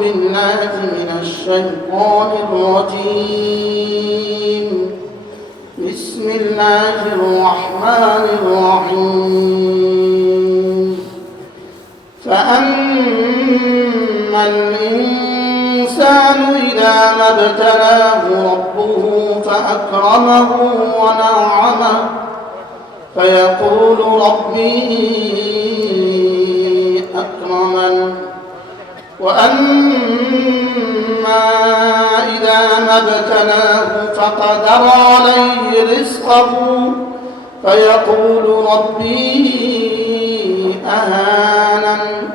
بالله من الشيطان الرجيم. بسم الله الرحمن الرحيم. فأما الإنسان إذا ما ابتلاه ربه فأكرمه ونعمه فيقول ربي أكرمن. وأما إذا ما ابتلاه فقدر عليه رزقه فيقول ربي أهانن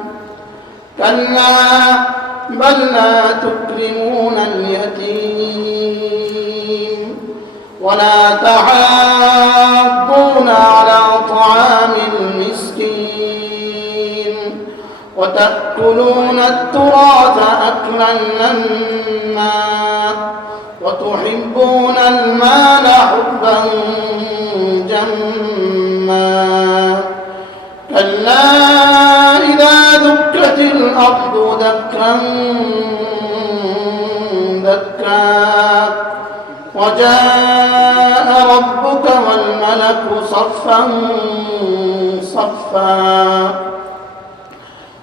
كلا بل لا تكرمون اليتيم ولا تحاضون على طعام المسكين وتأكلون التراث أكلا لما وتحبون المال حبا جما كلا إذا دكت الأرض دكا دكا وجاء ربك والملك صفا صفا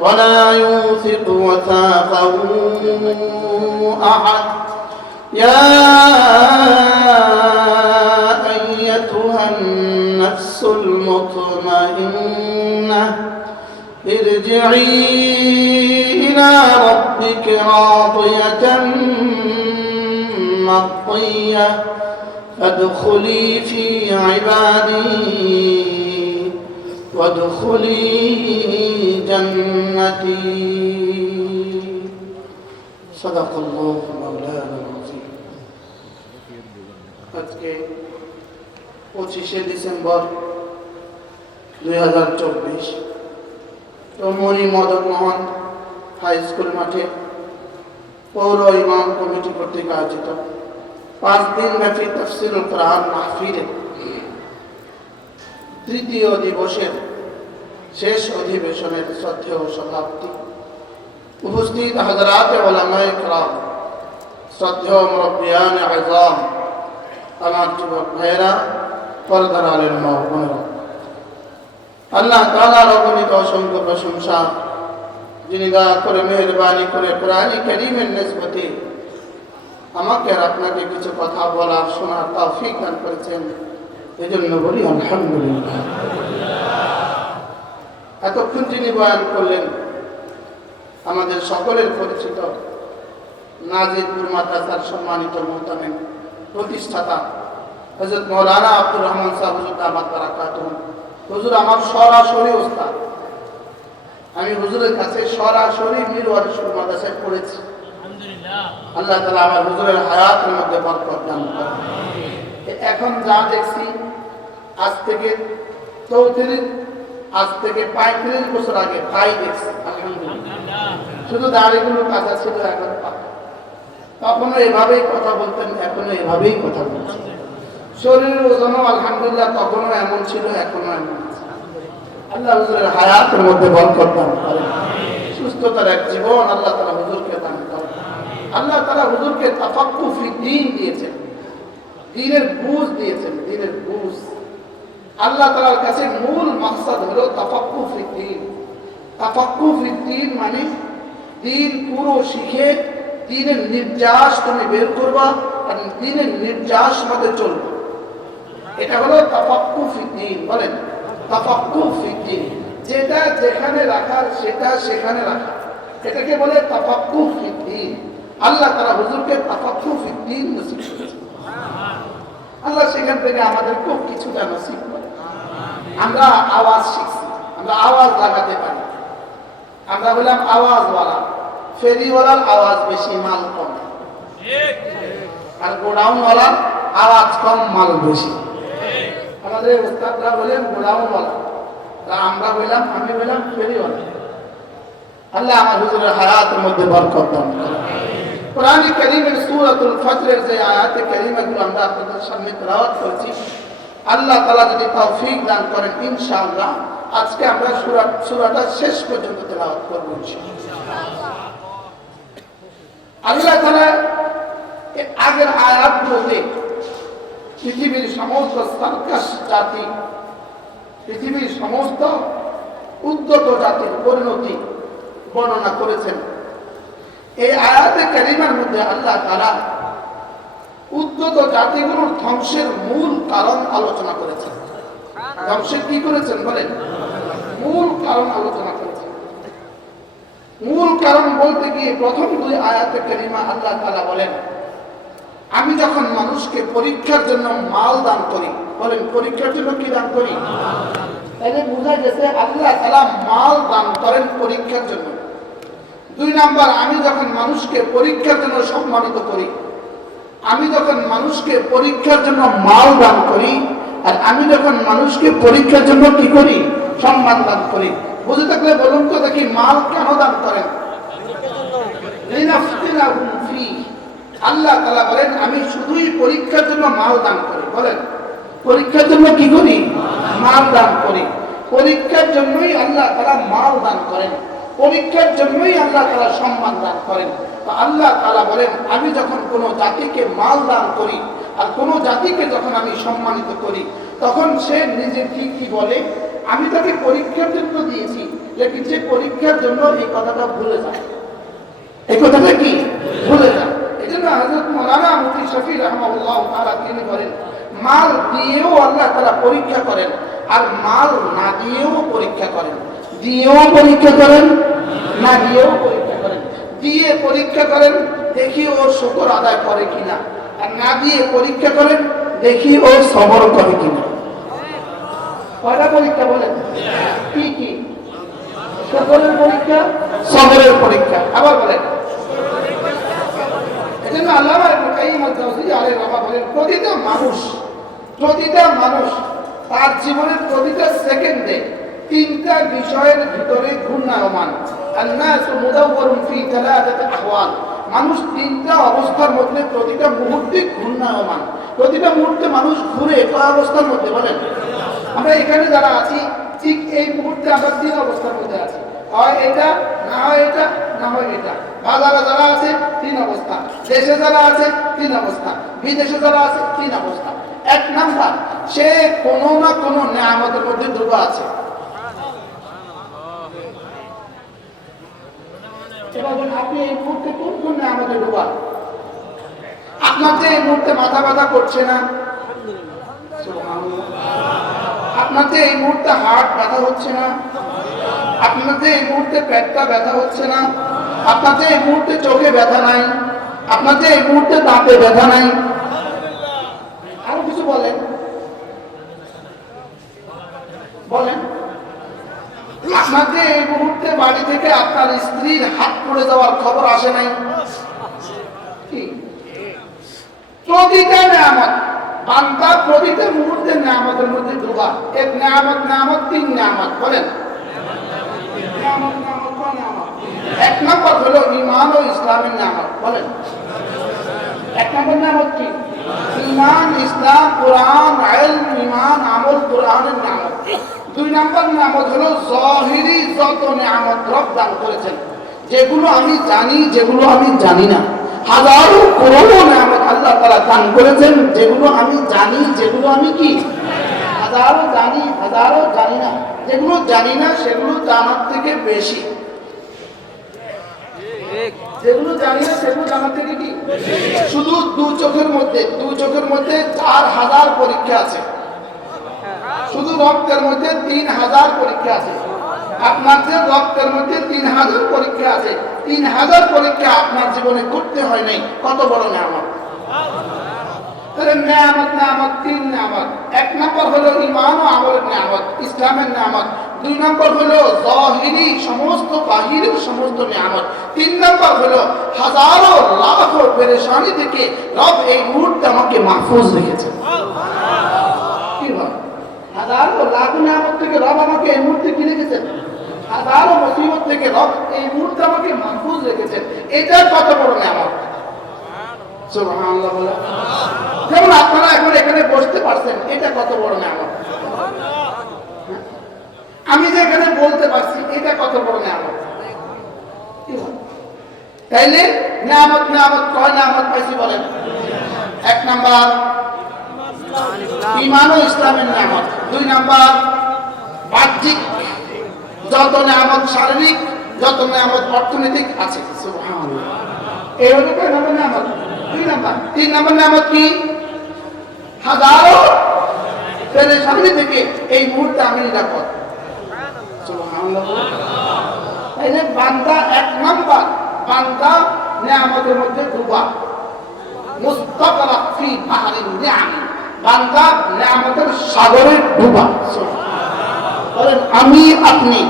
ولا يوثق وثاقه أحد. يا أيتها النفس المطمئنة ارجعي إلى ربك راضية مرضية فادخلي في عبادي وادخلي جنتي صدق الله مولانا العظيم আজকে পঁচিশে ডিসেম্বর দুই হাজার চব্বিশ চৌমনি মদন মোহন হাই স্কুল মাঠে পৌর ইমাম কমিটি কর্তৃক আয়োজিত পাঁচ দিন ব্যাপী তফসিল কোরআন মাহফিলে তৃতীয় দিবসের শেষ অধিবেশনের শ্রদ্ধেয় শতাব্দী উপস্থিত হাজরাত ওলামায় কালাম শ্রদ্ধেয় মরব্বিয়ান আজম, আমার যুবক ভাইয়েরা, পর্দার আলের মা বোনেরা। আল্লাহ তালার অগণিত অসংখ্য প্রশংসা, যিনি দয়া করে মেহরবানি করে কোরআন করিমের নিসবতে আমাকে আর আপনাকে কিছু কথা বলার শোনার তাও দান করেছেন। এই জন্য বলি, আলহামদুলিল্লাহ। এতক্ষণ যিনি বয়ান করলেন, আমাদের সকলের পরিচিত নাজিরপুর মাদ্রাসার সম্মানিত মোহতামেন প্রতিষ্ঠাতা হজরত মৌলানা আব্দুর রহমান সাহেব, হুজুর দামাত বারাকাত হুজুর আমার সরাসরি ওস্তাদ। আমি হুজুরের কাছে সরাসরি মীর ওয়ারিসুল মাদ্রাসায় পড়েছি। আল্লাহ তালা আমার হুজুরের হায়াতের মধ্যে বরকত দান করেন। এখন যা দেখছি আজ থেকে চৌত্রিশ, আজ থেকে পঁয়ত্রিশ বছর আগে তাই দেখছি শুধু দাড়িগুলো কাঁচা ছিল এখন তখনও এভাবেই কথা বলতেন, এখনও এভাবেই কথা বলছেন। শরীরের ওজনও আলহামদুলিল্লাহ তখনও এমন ছিল, এখনও এমন আল্লাহ হুজুরের হায়াতের মধ্যে বরকত করতাম সুস্থতার এক জীবন আল্লাহ তালা হুজুরকে দান আল্লাহ তালা হুজুরকে তাফাক্কু ফি দিন দিয়েছেন। দিনের বুঝ দিয়েছেন দিনের বুঝ। আল্লাহ তালার কাছে মূল মাকসাদ হলো তাফাক্কু ফিদ্দিন তাফাক্কু ফিদ্দিন মানে দিন পুরো শিখে দিনের নির্যাস তুমি বের করবা আর দিনের নির্যাস মতে চলবা। এটা হলো তাফাক্কু ফিদ্দিন বলেন। তাফাক্কু ফিদ্দিন যেটা যেখানে রাখার সেটা সেখানে রাখা। এটাকে বলে তাফাক্কু ফিদ্দিন আল্লাহ তারা হুজুরকে তাফাক্কু ফিদ্দিন নসিব করেছে আল্লাহ সেখান থেকে আমাদের খুব কিছুটা নসিব করে আমরা আওয়াজ শিখছি, আমরা আওয়াজ লাগাতে পারি। আমরা বললাম আওয়াজওয়ালা, ফেরিওয়ালার আওয়াজ বেশি, মাল কম। আর গোডাউনওয়ালার আওয়াজ কম, মাল বেশি। আমাদের উস্তাদরা বলেন, গোডাউনওয়ালা আর আমরা বললাম আমি বললাম ফেরিওয়ালা। আল্লাহ আমার হুজুরের হায়াতের মধ্যে বরকত দান। কোরআন করিমের সূরাতুল ফজরের যে আয়াতে কারিমাগুলো আমরা আপনাদের সামনে তেলাওয়াত করছি আল্লাহ তালা যদি তৌফিক দান করেন, ইনশাআল্লাহ আজকে আমরা সূরা, সূরাটা শেষ পর্যন্ত তেলাওয়াত করব আল্লাহ তালা আগের আয়াতগুলোতে পৃথিবীর সমস্ত সার্কাস জাতি, পৃথিবীর সমস্ত উদ্যত জাতির পরিণতি বর্ণনা করেছেন। এই আয়াতে কারিমার মধ্যে আল্লাহ তারা উদ্যত জাতিগুলোর ধ্বংসের মূল কারণ আলোচনা করেছেন। ধ্বংসের কি করেছেন বলেন? মূল কারণ আলোচনা করেছেন। মূল কারণ বলতে গিয়ে প্রথম দুই আয়াতে কারিমা আল্লাহ তালা বলেন, আমি যখন মানুষকে পরীক্ষার জন্য মাল দান করি, বলেন, পরীক্ষার জন্য কি দান করি? তাহলে বোঝা গেছে আল্লাহ তালা মাল দান করেন পরীক্ষার জন্য। দুই নাম্বার, আমি যখন মানুষকে পরীক্ষার জন্য সম্মানিত করি আমি যখন মানুষকে পরীক্ষার জন্য মাল দান করি, আর আমি যখন মানুষকে পরীক্ষার জন্য কি করি? সম্মান দান করি। বুঝে থাকলে বলুন তো দেখি মাল কেন দান করেন? আল্লাহ তালা বলেন, আমি শুধুই পরীক্ষার জন্য মাল দান করি। বলেন, পরীক্ষার জন্য কি করি? মাল দান করি। পরীক্ষার জন্যই আল্লাহ তারা মাল দান করেন। পরীক্ষার জন্যই আল্লাহ তারা সম্মান দান করেন। আল্লাহ তারা বলেন, আমি যখন কোনো জাতিকে মাল দান করি আর কোনো জাতিকে যখন আমি সম্মানিত করি, তখন সে নিজে কি কি বলে, আমি তাকে পরীক্ষার জন্য দিয়েছি, লেকিন সে পরীক্ষার জন্য এই কথাটা ভুলে যায়। এই কথাটা কি? ভুলে যায়। এই জন্য হজরত মৌলানা মুফতি শফি রহমাউল্লাহ তারা তিনি বলেন, মাল দিয়েও আল্লাহ তারা পরীক্ষা করেন আর মাল না দিয়েও পরীক্ষা করেন। দিয়েও পরীক্ষা করেন, না দিয়েও পরীক্ষা দিয়ে পরীক্ষা করেন, দেখি ও শুকর আদায় করে কিনা। আর না দিয়ে পরীক্ষা করেন, দেখি ও সবর করে কিনা। কয়টা পরীক্ষা বলেন? কি কি? শুকরের পরীক্ষা? সবরের পরীক্ষা। আবার বলেন। এজন্য আল-জাওজিয়্যি বলেন, প্রতিটা মানুষ প্রতিটা মানুষ তার জীবনের প্রতিটা সেকেন্ডে তিনটা বিষয়ের ভিতরে ঘূর্ণায়মান। মানুষ তিনটা অবস্থার মধ্যে প্রতিটা মুহূর্তে ঘূর্ণায়মান। প্রতিটা মুহূর্তে মানুষ ঘুরে কয় অবস্থার মধ্যে, বলেন। আমরা এখানে যারা আছি, ঠিক এই মুহূর্তে আমরা তিন অবস্থার মধ্যে আছি। হয় এটা, না হয় এটা, না হয় এটা। বাজারে যারা আছে, তিন অবস্থা। দেশে যারা আছে, তিন অবস্থা। বিদেশে যারা আছে, তিন অবস্থা। এক নাম্বার, সে কোনো না কোনো নিয়ামতের মধ্যে ডুবা আছে। আপনি এই মুহূর্তে ডুবা আপনার যে এই মুহূর্তে মাথা ব্যথা করছে না? আপনার যে এই মুহূর্তে ব্যথা হচ্ছে না? আপনার যে এই মুহূর্তে পেটটা ব্যথা হচ্ছে না? আপনার যে এই মুহূর্তে চোখে ব্যথা নাই? আপনার যে এই মুহূর্তে দাঁতে ব্যথা নাই? আরও কিছু বলেন। বলেন। আপনার যে এই মুহূর্তে বাড়ি থেকে আপনার স্ত্রীর হাত পড়ে যাওয়ার খবর আসে নাই? প্রতিটা নিয়ামত, বান্দা প্রতিটা মুহূর্তে নিয়ামতের মধ্যে ডুবা। এক নিয়ামত নিয়ামত তিন নিয়ামত, বলেন। এক নম্বর হলো ইমান ও ইসলামের নিয়ামত, বলেন। এক নম্বর নিয়ামত কি? ইমান ইসলাম, কোরআন, আইল ইমান আমল, কোরআনের নিয়ামত। দুই নম্বর নিয়ামত হলো, জহিরি যত নিয়ামত রব দান করেছেন। যেগুলো আমি জানি, যেগুলো আমি জানি না। হাজারো করোড়ো নিয়ামত আল্লাহ তারা দান করেছেন, যেগুলো আমি জানি, যেগুলো আমি কি? হাজারো জানি হাজারো জানি না। যেগুলো জানি না, সেগুলো জানার থেকে বেশি। যেগুলো জানি না, সেগুলো জানার থেকে কি? শুধু দু চোখের মধ্যে, দু চোখের মধ্যে চার হাজার পরীক্ষা আছে। শুধু রক্তের মধ্যে তিন হাজার পরীক্ষা আছে। আপনাদের রক্তের মধ্যে তিন হাজার পরীক্ষা আছে, তিন হাজার পরীক্ষা আপনার জীবনে করতে হয় নাই। কত বড় এক নম্বর এই মুহূর্তে আমাকে মাহফুজ রেখেছে হাজারো লাখ নিয়ামত থেকে রব আমাকে এই মুহূর্তে কি রেখেছেন? হাজারো মুসিবত থেকে রব এই মুহূর্তে আমাকে মাহফুজ রেখেছেন। এটার কত বড় বলে। যেমন আপনারা এখন এখানে বসতে পারছেন, এটা কত বড় নিয়ামত। আমি যে এখানে বলতে পারছি, এটা কত বড় বলেন? তাইলে নিয়ামত নিয়ামত, কয় নিয়ামত পাইছি বলেন? এক নাম্বার ইমান ও ইসলামের নিয়ামত। দুই নাম্বার, বাহ্যিক যত নিয়ামত শারীরিক, যত নিয়ামত অর্থনৈতিক আছে। এই নিয়ামত। তিন নম্বর। নিয়ামত কি? হাজারো পেরেশানি থেকে এই মুহূর্তে আমি নিরাপদ। মধ্যে ডুবা মুস্তাকরাত ফি বাহরিন নিয়াম। বান্দা নিয়ামতের সাগরে ডুবা। বলেন আমি আপনি।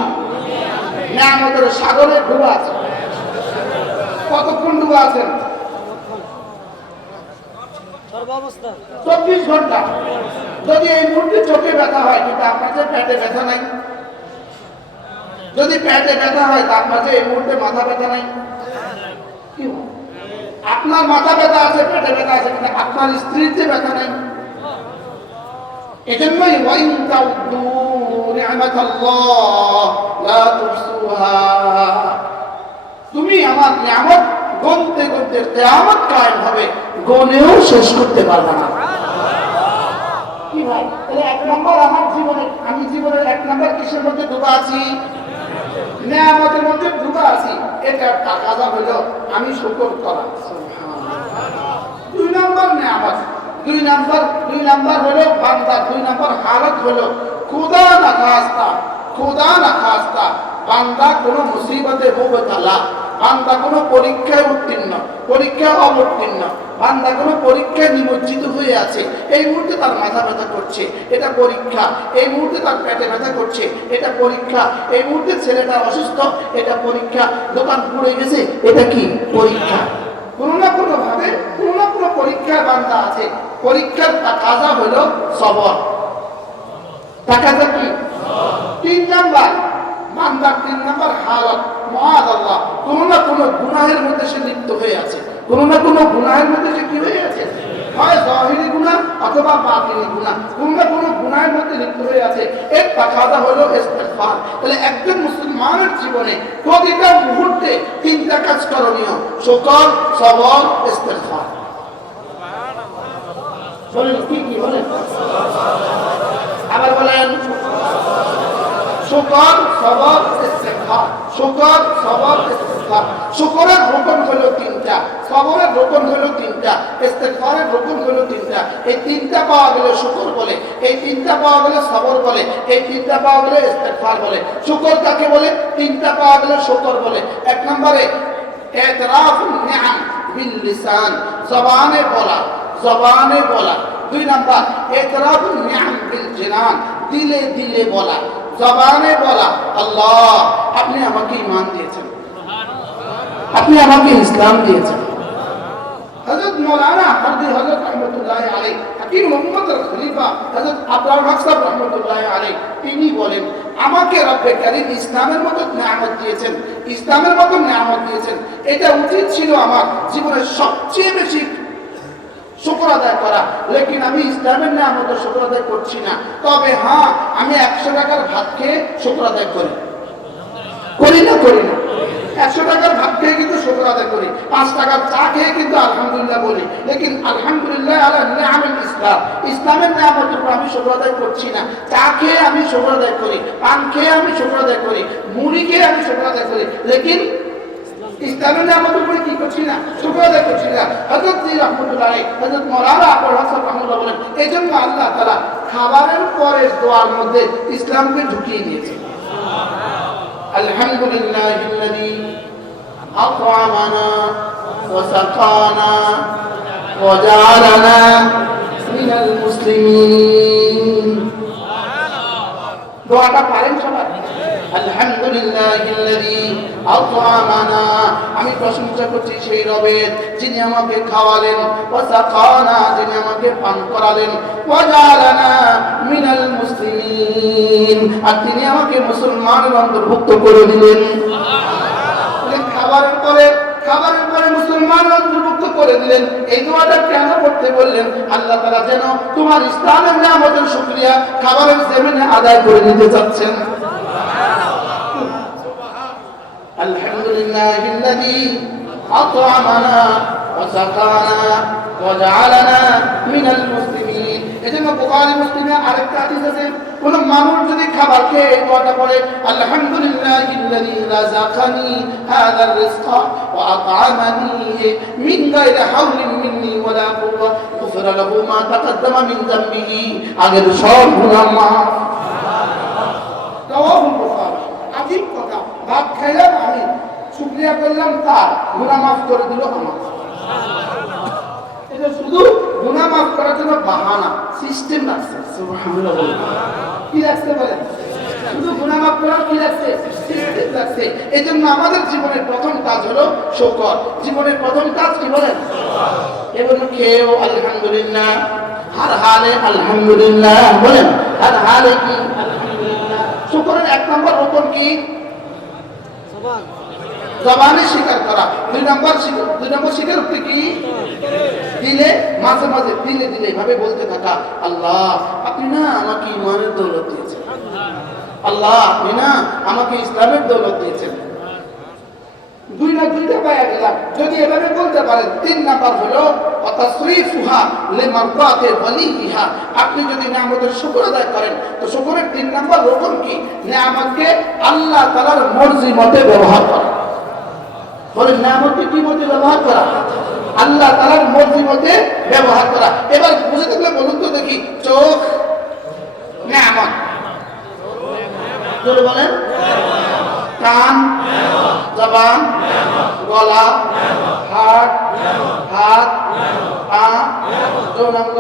নিয়ামতের সাগরে ডুবা আছে কতক্ষণ ডুবা আছেন? চব্বিশ ঘণ্টা। যদি এই মুহূর্তে চোখে ব্যথা হয় কিন্তু আপনার যে পেটে ব্যথা নাই। যদি পেটে ব্যথা হয় তা আপনার যে এই মুহূর্তে মাথা ব্যথা নাই। আপনার মাথা ব্যথা আছে পেটে ব্যথা আছে কিন্তু আপনার স্ত্রীর যে ব্যথা নাই। এজন্যই ওয়াইন তাউদ্দু নি'মাতাল্লাহ লা তুহসুহা তুমি আমার নিয়ামত গনতে গনতে কিয়ামত কায়েম হবে। গনেও শেষ করতে পারবে না। কি ভাই? তাহলে এক নম্বর আমার জীবনে, আমি জীবনের এক নম্বর কিসের মধ্যে ডুবা আছি? নিয়ামতের মধ্যে ডুবা আছি। এটা কাজা হলো, আমি শুকর করা দুই নম্বর নিয়ামত। দুই নম্বর দুই নম্বর হলো বান্দা, দুই নম্বর হালত হলো খুদা না খাস্তা, খুদা না খাস্তা। বান্দা কোনো মুসিবতে মুবতলা বান্দা কোনো পরীক্ষায় উত্তীর্ণ, পরীক্ষায় অবতীর্ণ, বান্দা কোনো পরীক্ষায় নিমজ্জিত হয়ে আছে, এই মুহূর্তে তার মাথা ব্যথা করছে, এটা পরীক্ষা, এই মুহূর্তে তার পেটে ব্যথা করছে, এটা পরীক্ষা, এই মুহূর্তে ছেলেটা অসুস্থ, এটা পরীক্ষা, দোকান পুড়ে গেছে, এটা কি পরীক্ষা? কোনো না কোনো ভাবে, কোনো না কোনো পরীক্ষার বান্দা আছে। পরীক্ষার কাজা হলো সবর। টাকাটা কি? তিন নাম্বার তিন নাম্বার কোনো না কোনো গুনাহের মধ্যে সে লিপ্ত হয়ে আছে। কোনো না কোনো গুনাহের মধ্যে সে কি হয়ে আছে? হয় গুনাহ অথবা বাতিনি গুনাহ। কোনো না কোনো মধ্যে লিপ্ত হয়ে আছে। এর তাকাদা হলো ইস্তেগফার। তাহলে একজন মুসলমানের জীবনে প্রতিটা মুহূর্তে তিনটা কাজ করণীয়। শুকর, সবর, ইস্তেগফার। বলেন, কি কি বলেন? আবার বলেন, শুকর, সবর শুকর, সবর শুকরের রকম হলো তিনটা, সবরের রকম হলো তিনটা, ইস্তেগফারের রকম হলো তিনটা। এই তিনটা পাওয়া গেলে শুকর বলে, এই তিনটা পাওয়া গেলে সবর বলে, এই তিনটা পাওয়া গেলে ইস্তেগফার বলে। শুকর কাকে বলে? তিনটা পাওয়া গেলে শুকর বলে। এক নম্বরে এতরাফ নিআম বিল লিসান, জবানে বলা। জবানে বলা। দুই নাম্বার এতরাফ নিআম বিল জিনান, দিলে দিলে বলা। জবানে বলা, আল্লাহ, আপনি আমাকে ইমান দিয়েছেন। আপনি আমাকে ইসলাম দিয়েছেন। হযরত মৌলানা হরদি হযরত রহমতুল্লাহ আলাইহ, হাকিম মোহাম্মদ খলিফা হযরত আব্দুল হক সাহেব রহমতুল্লাহ আলাইহ, তিনি বলেন, আমাকে রব্বে কারীম ইসলামের মতো নিয়ামত দিয়েছেন, ইসলামের মতো নিয়ামত দিয়েছেন। এটা উচিত ছিল আমার জীবনের সবচেয়ে বেশি শুক্র আদায় করা। লেকিন আমি ইসলামের নিয়ামতের শুক্র আদায় করছি না। তবে হ্যাঁ আমি একশো টাকার ভাত খেয়ে শুক্র আদায় করি। করি না করি না। একশো টাকার ভাত খেয়ে কিন্তু শুক্র আদায় করি। পাঁচ টাকার চা খেয়ে কিন্তু আলহামদুলিল্লাহ বলি। লেকিন আলহামদুলিল্লাহ আলা আমি ইসলাম। ইসলামের নিয়ামতের উপর আমি শুক্র আদায় করছি না। চা খেয়ে আমি শুক্র আদায় করি। পান খেয়ে আমি শুক্র আদায় করি। মুড়ি খেয়ে আমি শুক্র আদায় করি। লেকিন ইসলামের নিয়ামতের উপরে কি করছি না শুক্র আদায় করছি না হজরত জি রহমতুল্লাহ হজরত মৌলানা আবুল হাসান রহমতুল্লাহ বলেন এই জন্য আল্লাহ তালা খাবারের পরের দোয়ার মধ্যে ইসলামকে ঢুকিয়ে দিয়েছে الحمد لله الذي أطعمنا وسقانا وجعلنا من المسلمين দোয়াটা পারেন সবাই আলহামদুলিল্লাহিল্লাযী আত'আমানা আমি প্রশংসা করছি সেই রবের যিনি আমাকে খাওয়ালেন যিনি আমাকে পান করালেন মিনাল মুসলিমিন। আর তিনি আমাকে মুসলমানের অন্তর্ভুক্ত করে দিলেন। খাবারের পরে খাবারের পরে মুসলমান অন্তর্ভুক্ত করে দিলেন। এই দোয়াটা কেন করতে বললেন? আল্লাহ তাআলা যেন তোমার ইসলামের নিয়ামতের শুকরিয়া খাবারের জমিনে আদায় করে নিতে চাচ্ছেন। আলহামদুলিল্লাহ الذي أطعمنا وسقانا وجعلنا من المسلمين এজন্য বুখারী মুসলিমে আরেকটা হাদিস আছে কোন মানুষ যদি খাবার খেয়ে এই দোয়াটা পড়ে আলহামদুলিল্লাহিল্লাযী রাযাকানি হাযার রিজকা ওয়া আত'আমানি মিন গায়রি হাওলিন মিন্নি ওয়ালা কুওয়া গুফিরা লাহু মা তাকাদ্দামা মিন যামবিহি আগের সব গুনাহ মাফ রাওয়াহুল বুখারী আজীব কথা ভাত খাইলাম আমি, শুকরিয়া করলাম তার, গুনাহ মাফ করে দিল আমার। এটা শুধু গুনাহ মাফ করার জন্য বাহানা সিস্টেম সুবহানাল্লাহ। কি রাখতে পারেন শুধু গুনাহ মাফ করার কি রাখছে সিস্টেম রাখছে এই জন্য আমাদের জীবনের প্রথম কাজ হলো শকর। জীবনের প্রথম কাজ কি বলেন? এবং খেয়েও আলহামদুলিল্লাহ, হার হালে আলহামদুলিল্লাহ বলেন। হার হালে কি? শুকরের এক নম্বর রোপণ কি? জবানে স্বীকার করা। দুই নম্বর দুই নম্বর স্বীকার উক্তি কি? দিলে, মাঝে মাঝে, দিলে দিলে এভাবে বলতে থাকা। আল্লাহ, আপনি না আমাকে ইমানের দৌলত দিয়েছেন। আল্লাহ, আপনি না আমাকে ইসলামের দৌলত দিয়েছেন। দুই না দুইটা পাইয়া গেলাম। যদি এভাবে বলতে পারেন, তিন নাম্বার হলো অতাসরিফুহা লিমারদাতে ওয়ালিহিহা আপনি যদি নিয়ামতের শুকর আদায় করেন, তো শুকরের তিন নাম্বার রকম কি? নিয়ামতকে আল্লাহ তাআলার মর্জি মতে ব্যবহার করা। বলে নিয়ামতকে কি মতে ব্যবহার করা? আল্লাহ তাআলার মর্জি মতে ব্যবহার করা। এবার বুঝে থাকলে বলুন তো দেখি, চোখ, নিয়ামত। বলেন। কান, জবান, গলা হাট হাত, পা, যৌনাঙ্গ,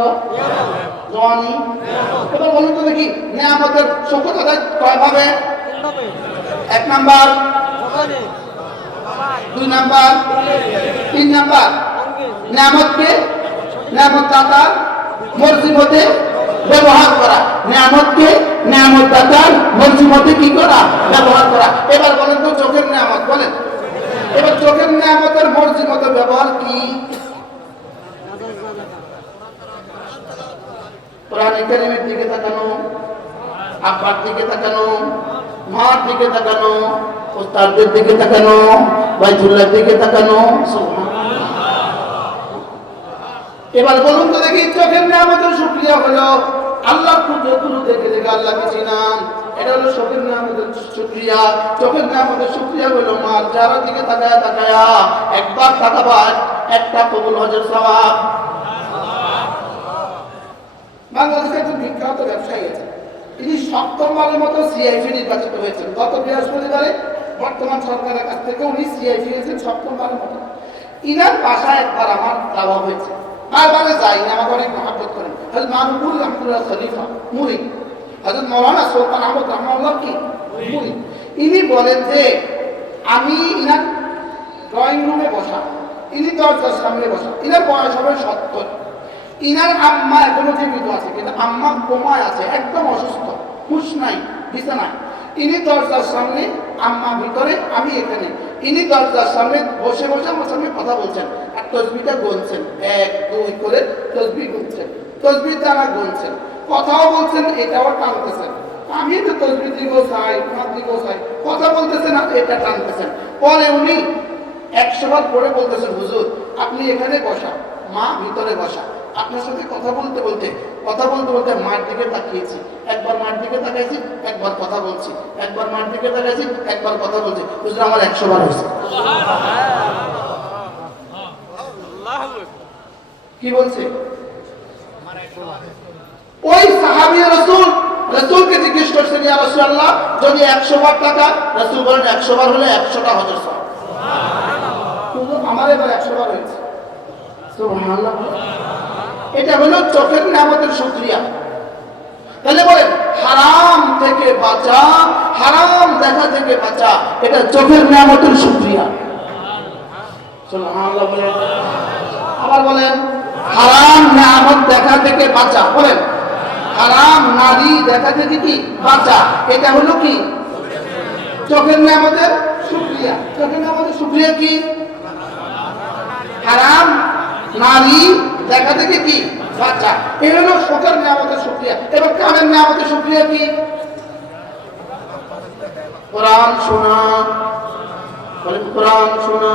জওয়ানি। এবার বলুন তো দেখি নিয়ামতের আদায় কয় ভাবে এক নাম্বার, দুই নাম্বার, তিন নাম্বার। নিয়ামতকে নিয়ামত দাতা মর্জি মতে ব্যবহার করা। নিয়ামতকে নিয়ামত দাতার মর্জি মতে কি করা? ব্যবহার করা। এবার বলেন তো চোখের নিয়ামত, বলেন। এবার চোখের নিয়ামতের মর্জি মতো ব্যবহার কি? দিকে তাকানো, আব্বার দিকে তাকানো, মার দিকে তাকানো দিকে তাকানো দিকে তাকানো এবার বলুন তো দেখি, চোখের নিয়ামতের শুকরিয়া হলো আল্লাহ কুদরতগুলো দেখে দেখে আল্লাহকে চিনান? এটা হলো চোখের নিয়ামতের শুকরিয়া চোখের নিয়ামতের শুকরিয়া হলো মার যারা দিকে তাকায়া তাকায়া, একবার তাকাবার একটা কবুল হজর সওয়াব বাংলাদেশে একজন বিখ্যাত ব্যবসায়ী আছে। তিনি সপ্তমবারের মতো সিআইপি নির্বাচিত হয়েছেন। গত বৃহস্পতিবারে বর্তমান সরকারের কাছ থেকে উনি সিআইপি হয়েছেন সপ্তমবারের মতো। ইনার বাসায় একবার আমার যাওয়া হয়েছে। বারবারে যাই আমাকে অনেক মহাব্বত করেন। হজরত মাহবুবুর রহমতুল্লাহ খলিফা, মুরি। হজরত মৌলানা সুলতান আহমদ রহমাল্লাহ কি? মুরি। ইনি বলেন যে, আমি ইনার ড্রয়িং রুমে বসা ইনি দরজার সামনে বসা ইনার বয়স হবে সত্তর। ইনার আম্মা এখনও জীবিত আছে, কিন্তু আম্মা কোমায় আছে, একদম অসুস্থ, হুশ নাই বিছানায় ইনি দরজার সামনে আম্মা ভিতরে, আমি এখানে। ইনি দরজার সামনে বসে বসে আমার সামনে কথা বলছেন। তসবিটা গুনছেন। এক, দুই করে তসবি গুনছেন। তসবি দ্বারা গুনছেন। কথাও বলছেন, এটাও টানতেছেন। আমি তো তসবি দিব চাই মাপ দিব চাই কথা বলতেছেন আপনি এটা টানতেছেন। পরে উনি একশো বার পরে বলতেছেন, হুজুর, আপনি এখানে বসা, মা ভিতরে বসা। আপনার সাথে কথা বলতে বলতে, কথা বলতে বলতে মার দিকে তাকিয়েছি। একবার মার দিকে তাকাইছি, একবার কথা বলছি। একবার মার দিকে তাকাইছি, একবার কথা বলছি। হুজুর, আমার একশো বার হয়েছে। কি বলছে? ওই সাহাবি রসুল, রসুলকে জিজ্ঞেস করছেন ইয়া রাসূলুল্লাহ, যদি 100 বার টাকা, রসুল বলেন 100 বার হলে 100টা হজর সওয়াব। শুধু আমার এবার 100 বার হয়েছে। এটা হলো চোখের নিয়ামতের শুকরিয়া। তাহলে বলেন, হারাম থেকে বাঁচা, হারাম দেখা থেকে বাঁচা, এটা চোখের সুবহানাল্লাহ। বলেন আবার বলেন হারাম নিয়ামত দেখা থেকে বাঁচা, বলেন। হারাম নারী দেখা থেকে কি বাঁচা? এটা হলো কি? চোখের নিয়ামতের শুক্রিয়া চোখের নিয়ামতের শুক্রিয়া কি? হারাম নারী দেখা থেকে কি বাঁচা? এই হলো চোখের নিয়ামতের শুক্রিয়া এবার কানের নিয়ামতের শুক্রিয়া কি? কোরআন শোনা। কোরআন শোনা।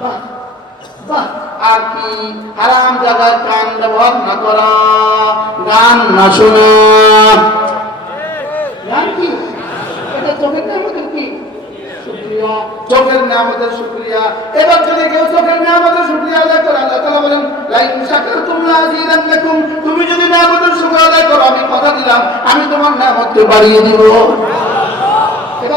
বাহ। আর কি? হারাম কান ব্যবহার না করা, গান না শোনা। গান কি? এটা চোখের কি? শুক্রিয়া। চোখের শুক্রিয়া। এবার যদি কেউ চোখের নামতের শুক্রিয়া আদায় করে, আল্লাহ তাআলা বলেন, লাইন শাকারতুম লাযিদান্নাকুম তুমি যদি নামতের শুকর আদায় করো, আমি কথা দিলাম, আমি তোমার নামত বাড়িয়ে দিব।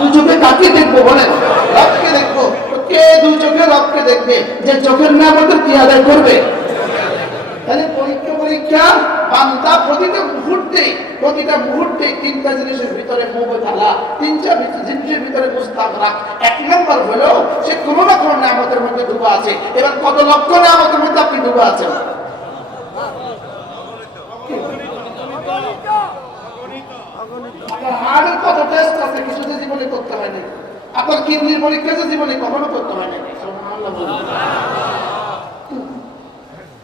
দু চোখে কাকে দেখব বলেন? রবকে দেখব। কে দু চোখে রবকে দেখবে? যে চোখের নামতে কি আদায় করবে? তাহলে পরীক্ষা পরীক্ষা বান্দা প্রতিটা মুহূর্তে প্রতিটা মুহূর্তে তিনটা জিনিসের ভিতরে মোহ ঢালা তিনটা জিনিসের ভিতরে মুস্তাক রাখ। এক নম্বর হলো সে কোনো না কোনো নামতের মধ্যে ডুবা আছে। এবার কত লক্ষ নামতের মধ্যে আপনি ডুবা আছেন? হার্টের কত টেস্ট আছে? কিছু যে জীবনে করতে হয় না আপনার কিডনির পরীক্ষা যে জীবনে কখনো করতে হয় না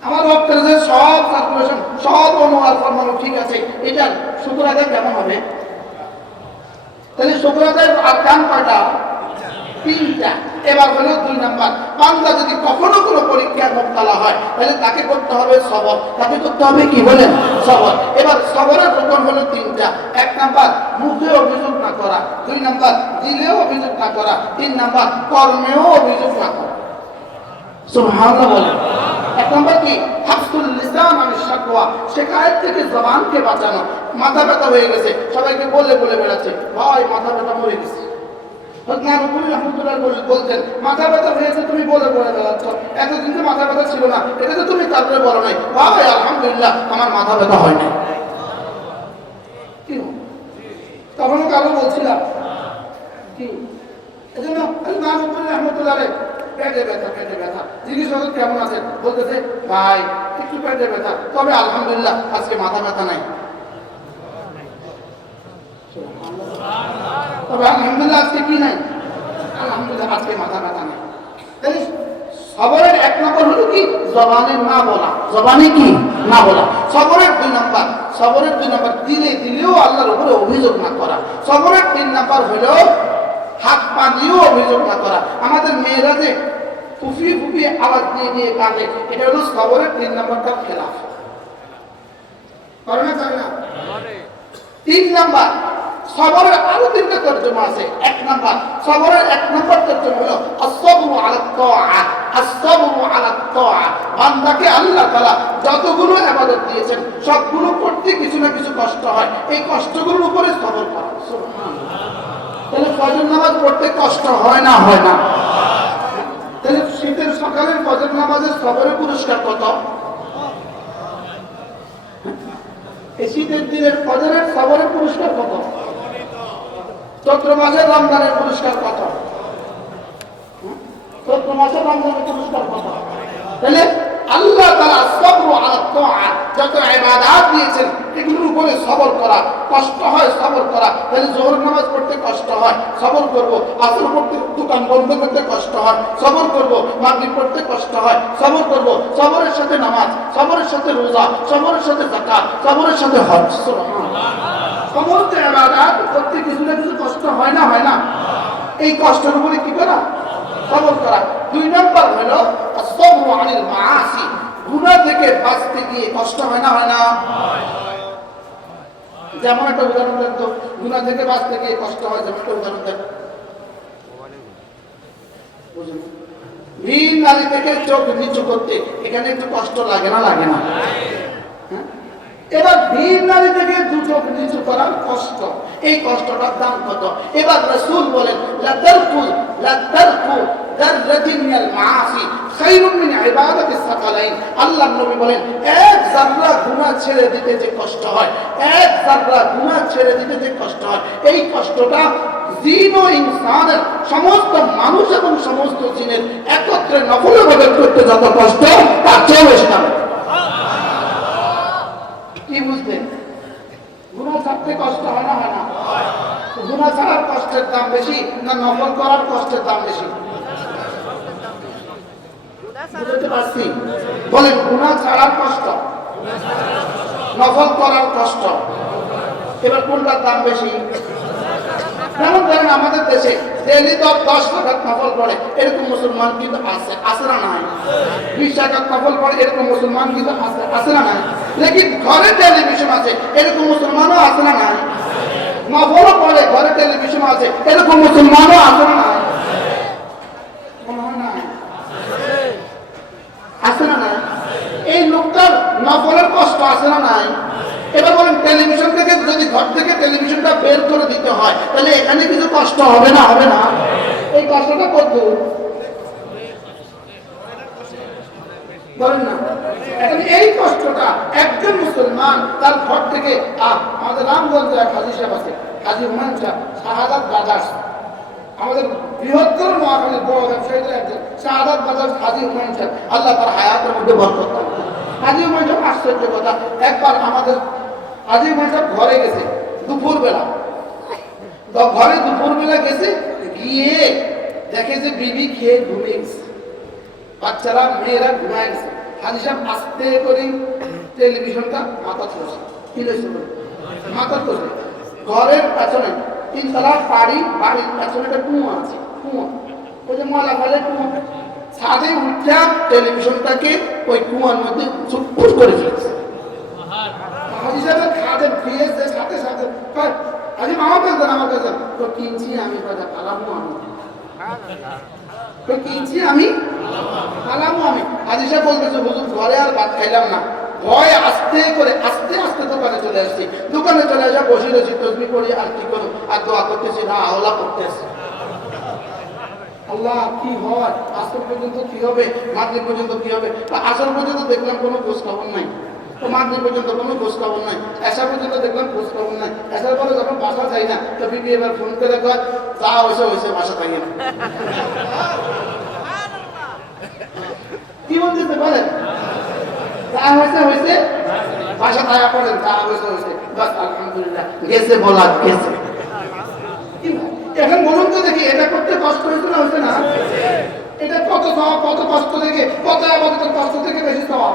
আমার রক্তের যে সব সার্কুলেশন সব অণু আর ঠিক আছে, এটা শুক্র আদায় কেমন হবে? তাহলে শুক্র আর কাম কয়টা তিনটা। এবার হলো দুই নাম্বার, বান্দা যদি কখনো কোনো পরীক্ষার মোকালা হয়, তাহলে তাকে করতে হবে সবর। তাকে করতে হবে কি বলেন? সবর। এবার সবরের রকম হলো তিনটা। এক নাম্বার, মুখে অভিযোগ না করা। দুই নাম্বার, দিলেও অভিযোগ না করা। তিন নাম্বার, কর্মেও অভিযোগ না করা। মাথা ব্যথা হয়ে গেছে। সবাইকে বলে বলে বেড়াচ্ছে। ভাই, মাথা ব্যথা মরে গেছে। হজনা রকুল রহমতুল্লাহ বল- বলতেন মাথা ব্যথা তুমি বলে এতদিন মাথা ব্যথা ছিল না, এটা তো তুমি তারপরে বলো নাই। আলহামদুলিল্লাহ, আমার মাথা বলছিলাম কি? এজন্য ব্যথা ব্যথা। কেমন বলতেছে, ভাই, একটু ব্যথা। তবে আলহামদুলিল্লাহ, আজকে মাথা ব্যথা নাই। তবে আলহামদুলিল্লাহ আজকে কি নাই? আলহামদুলিল্লাহ আজকে মাথা ব্যথা নাই। তাহলে সবরের এক নম্বর হলো কি? জবানে না বলা। জবানে কি? না বলা। সবরের দুই নম্বর। সবরের দুই নম্বর দিলে দিলেও আল্লাহর উপরে অভিযোগ না করা। সবরের তিন নম্বর হলো হাত পা দিয়েও অভিযোগ না করা। আমাদের মেয়েরা যে ফুফিয়ে ফুফিয়ে আওয়াজ দিয়ে দিয়ে কাঁদে এটা হলো সবরের তিন নম্বরটার খেলাফ। করে না করে না? তিন নাম্বার সবরের আরও তিনটা তর্জমা আছে। এক নাম্বার, সবরের এক নাম্বার তর্জমা হলো আসবরু আলা তাআ আসবরু আলা তাআ। বান্দাকে আল্লাহ তাআলা যতগুলো ইবাদত দিয়েছেন, সবগুলো করতে কিছু না কিছু কষ্ট হয়। এই কষ্টগুলোর উপরে সবর করা। সুবহানাল্লাহ। তাহলে ফজর নামাজ পড়তে কষ্ট হয় না হয় না? তাহলে শীতের সকালের ফজর নামাজের সবরের পুরস্কার কত? এই শীতের দিনের ফজরের সবরের পুরস্কার কত? চৈত্র মাসের রমজানের পুরস্কার কত? মাসের রমজানের পুরস্কার কত? তাহলে আল্লাহ তারা যত কষ্ট হয় সবর করা। তাহলে নামাজ পড়তে কষ্ট হয় পড়তে বন্ধ করতে কষ্ট হয় পড়তে কষ্ট হয়, সবর করব। সবরের সাথে নামাজ, সবরের সাথে রোজা, সবরের সাথে যাকাত, সবরের সাথে হজ সমস্ত ইবাদত করতে কিছু না কিছু কষ্ট হয় না হয় না। এই কষ্টের উপরে কি করা? সবর করা। দুই নম্বর হলো সবর আনিল মাসি গুনাহ থেকে বাঁচতে গিয়ে কষ্ট হয় না হয় না? যেমন একটা উদাহরণ দেন তো গুনাহ থেকে বাঁচতে গিয়ে কষ্ট হয়, যেমন একটা উদাহরণ দেন? ভিন নারী থেকে চোখ নিচু করতে এখানে একটু কষ্ট লাগে না লাগে না? এবার ভিন নারী থেকে নিচু করার কষ্ট। এই কষ্টটার দাম কত? এবার রসুল বলেন লাতারকু দাররাতিন মিনাল মাআসি খায়রুম মিন ইবাদাতিস সাকালাইন। আল্লাহর নবী বলেন, এক যাররা গুনাহ ছেড়ে দিতে যে কষ্ট হয়, এক যাররা গুনাহ ছেড়ে দিতে যে কষ্ট হয়, এই কষ্টটা জিন ও ইনসানের সমস্ত মানুষ এবং সমস্ত জিনের একত্রে নফল ইবাদত করতে যত কষ্ট তার চেয়ে বেশি কি বুঝলেন গুণা ছাড়তে কষ্ট হয় না হয় না? গুণা ছাড়ার কষ্টের দাম বেশি না নকল করার কষ্টের দাম বেশি? পারছি? বলেন, গুণা ছাড়ার কষ্ট, নকল করার কষ্ট, এবার কোনটার দাম বেশি? যেমন ধরেন আমাদের দেশে ডেলি দশ টাকা নফল পড়ে, এরকম মুসলমান কিন্তু আছে আছে না নাই? বিশ টাকা নফল পড়ে, এরকম মুসলমান কিন্তু আছে আছে না নাই? লেকিন ঘরে টেলিভিশন আছে, এরকম মুসলমানও আছে না নাই? নফলও পড়ে, ঘরে টেলিভিশন আছে, এরকম মুসলমানও আছে না নাই? আছে না নাই? এই লোকটার নফলের কষ্ট আছে না নাই? এবার বলেন টেলিভিশন থেকে যদি ঘর থেকে টেলিভিশনটা বের করে দিতে হয়, তাহলে এখানে কিছু কষ্ট হবে না হবে না? এই কষ্টটা কত এই কষ্টটা একজন মুসলমান তার ঘর থেকে আমাদের রামগঞ্জে এক হাজি সাহেব আছে। হাজি হুমায়ুন সাহেব, শাহাদাত বাজার্স আমাদের বৃহত্তর মহাখালীর বড় ব্যবসায়ীদের একজন, শাহাদাত বাজার হাজি হুমায়ুন সাহেব। আল্লাহ তার হায়াতের মধ্যে বরকত। হাজি হুমায়ুন সাহেব, আশ্চর্য কথা। একবার আমাদের হুমায়ুন সাহেব ঘরে গেছে, দুপুরবেলা। তো ঘরে দুপুরবেলা গেছে, গিয়ে দেখে যে বিবি খেয়ে ঘুমিয়ে গেছে। বাচ্চারা, মেয়েরা ঘুমায় গেছে। হাজি সাহেব আস্তে করে টেলিভিশনটা মাথা তুলেছে কি মাথা তুলে ঘরের পেছনে তিনতলা বাড়ি, বাড়ির পেছনে একটা কুয়ো আছে, কুয়ো। ওই যে ময়লা ফেলে কুয়ো। ছাদে উঠা টেলিভিশনটাকে ওই কুয়ার মধ্যে চুটপুট করে ফেলেছে হাজি সাহেবের খাদে দিয়েছে সাথে সাথে হাজি মামা পেয়েছেন আমার কাছে তো কিনছি আমি কথা পালামো আমি। তো কিনছি আমি? পালামো আমি। হাজি সাহেব বলতেছে হুজুর, ঘরে আর ভাত খাইলাম না। ভয় আস্তে করে, আস্তে আস্তে দোকানে চলে আসছি। দোকানে চলে আসা বসে রয়েছি, তসবি করি আর কি করো আর দোয়া করতেছি, না আওলা করতেছি। আল্লাহ, কি হয়? আসর পর্যন্ত কি হবে? মাগরিব পর্যন্ত কি হবে? তা আসর পর্যন্ত দেখলাম কোনো খোঁজ খবর নাই। তো মাগরিব পর্যন্ত কোনো খোঁজ খবর নাই। এসা পর্যন্ত দেখলাম খোঁজ খবর নাই। এসার পরে যখন বাসা যাই না, তো বিবি এবার ফোন করে কয় যা হয়েছে হয়েছে, বাসা থাকি না। কি বলতেছে বলেন যা হয়েছে হয়েছে, বাসা থাকা পড়েন যা হয়েছে হয়েছে, বাস, আলহামদুলিল্লাহ, গেছে বলা, গেছে। এখন বলুন তো দেখি, এটা করতে কষ্ট হয়েছে না হয়েছে না? এটা কত কত কষ্ট থেকে কত আমাদের কষ্ট থেকে বেশি স্বভাব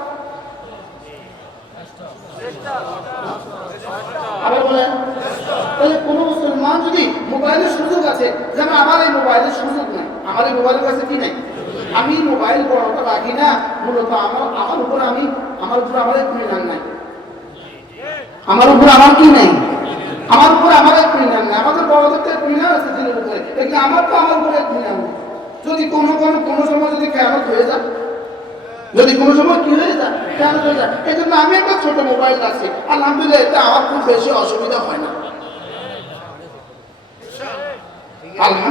যদি মোবাইলের সুযোগ আছে। যেমন আমার এই মোবাইলের সুযোগ নাই। আমার এই মোবাইলের কাছে কি নাই? আমি মোবাইল বড়টা রাখি না, মূলত আমার আমার উপর আমি আমার উপর আমার ইতমিনান নাই। আমার উপর আমার কি নাই? আমার উপর আমার ইতমিনান নাই। আমাদের বড়দের তো ইতমিনান আছে দিনের উপরে। এখানে আমার তো আমার উপরে ইতমিনান নেই। যদি কোনো কোনো কোনো সময় যদি খেয়ালত হয়ে যায়, যদি কোনো সময় কি হয়ে যায় খেয়ালত হয়ে যায়। এই জন্য আমি একটা ছোট মোবাইল রাখছি। আলহামদুলিল্লাহ, এতে আমার খুব বেশি অসুবিধা হয় না। আলহামদুলিল্লাহ